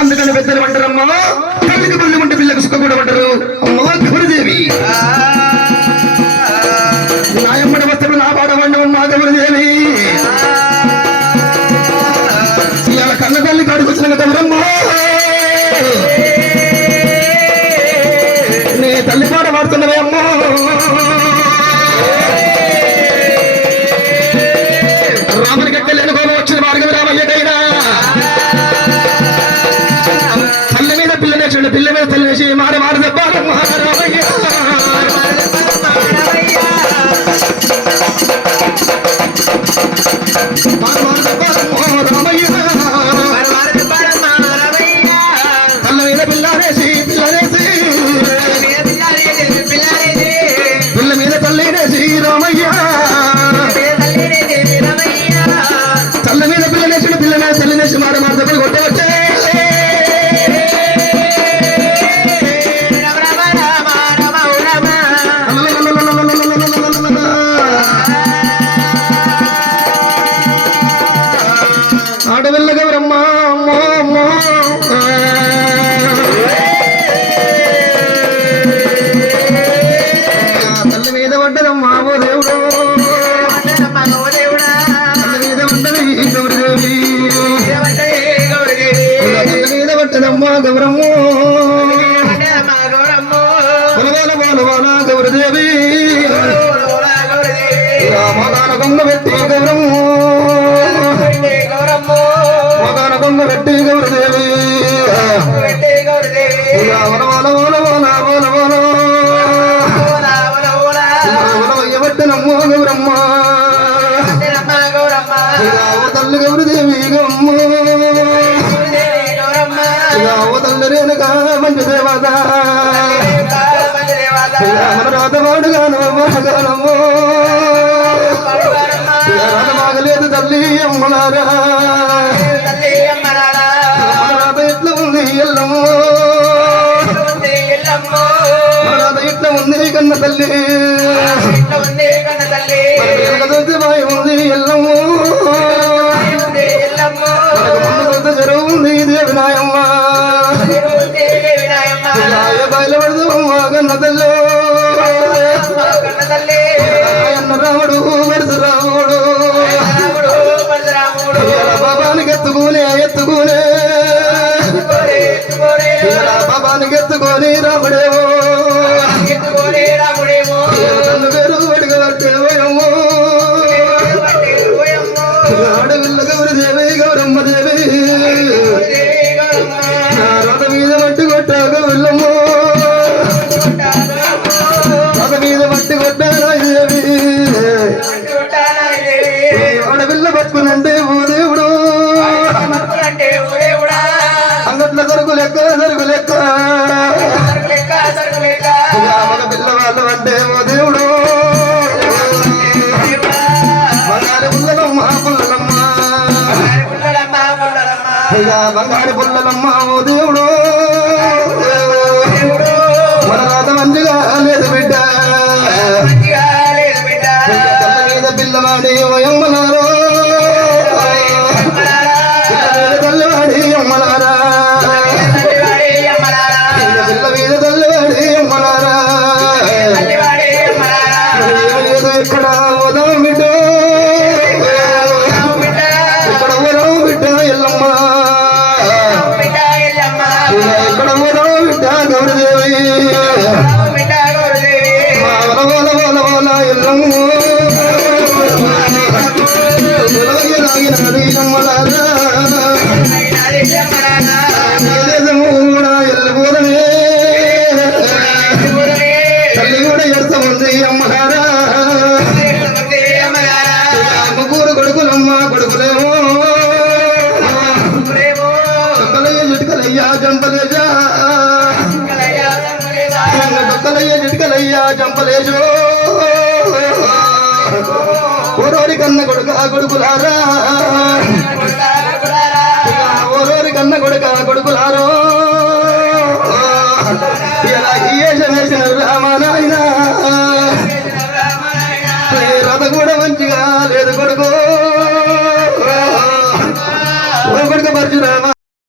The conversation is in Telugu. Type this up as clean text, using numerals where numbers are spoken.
అందుకని పెద్దలు అంటారమ్మా తల్లికి పుల్లి ఉంటే పిల్లకు సుఖ కూడా అంటారు అమ్మా గౌరదేవి నాయమ్మడి వస్తువులు నా పాట వండవమ్మా గౌరదేవి ఇవాళ కన్న తల్లి కాడికి వచ్చిన గౌరమ్మ నీ తల్లి పాట పాడుతున్నవే అమ్మా రామునికి ఎక్కలేని కోపం వచ్చిన మార్గం రామయ్యకైనా తల్లి మీద పిల్లనేసి పిల్ల మీద తల్లినేసి మారి మారి చెప్పాలి రామయ్య తల్లి మీద పిల్లనేసి పిల్లనేసి పిల్ల మీద తల్లినేసి రామయ్య తల్లి మీద పిల్లనేసి పిల్ల మీద తల్లినేసి మారి మారి చెప్పలు కొట్టవచ్చే ఆడవిల్లగా బ్రహ్మ తల్లి మీద పడ్డదమ్మా ఓ దేవుడు తల్లి మీద పడ్డది గౌరదేవి తల్లి మీద పడ్డదమ్మా గౌరమ్మ బోల గౌరదేవి మగాన కొంగ పెట్టి గౌరమ్మ మగాన కొంగ పెట్టి గౌరదేవి పట్టినమ్మో గౌరమ్మ తల్లి గౌరదేవి గమ్మ తల్లి రేణుగా మంచి దేవత మన రాతవాడుగాను మగానమ్మో రాతమాగలేదు తల్లి అమ్మలారా మన రాత ఎట్లా ఉంది ఎల్లమ్మో మన రాత ఎట్లా ఉంది కన్న తల్లి భయం ఉంది ఎల్లమ్మో చెరువు ఉంది దేవినాయమ్మ బయలుపడదమ్మ కన్న తల్లి అన్న రాముడు పరశురాముడు బాబానికి ఎత్తుకునే బాబానికి ఎత్తుకొని రాముడేమో తల్లి పేరు పెట్టుకోవట్టేమో ఆడవిల్ల గౌరదేవి గౌరమ్మ దేవి రథ మీద మట్టి కొట్టాక వెళ్ళమ్మో రథ మీద మట్టి కొట్టాదేవి ఆడవిల్ల పట్టుకునంటే ఓ దేవుడు అంగట్ల సరుకు లెక్క మగ పిల్లవాళ్ళు అంటే ఓ దేవుడు బంగారు పుల్లలమ్మ ఓ దేవుడు మన రాత మంచిగా లేదు బిడ్డ తల్ల మీద పిల్లవాడి ఓయమ్మలారో తల్లివాడి అమ్మలారా పిల్ల మీద తల్లివాడి అమ్మలారా ఎక్కడ పోదాం బిడ్డ ఎక్కడ పోదాం బిడ్డ ఎల్లమ్మ ఎక్కడ పోదాం బిడ్డ గౌరదేవి ఎల్లమ్మ ఎల్లబోదమే తల్లి కూడా ఎడత ఉంది అమ్మగారా ముగ్గురు కొడుకులమ్మ కొడుకులేమో చక్కలయ్య చిటికలయ్యా జంపలేజా చక్కలయ్య చిటికలయ్యా జంపలేజో ఓరోరి కన్న కొడుకులారా ఓరోరి కన్న కొడుకులారో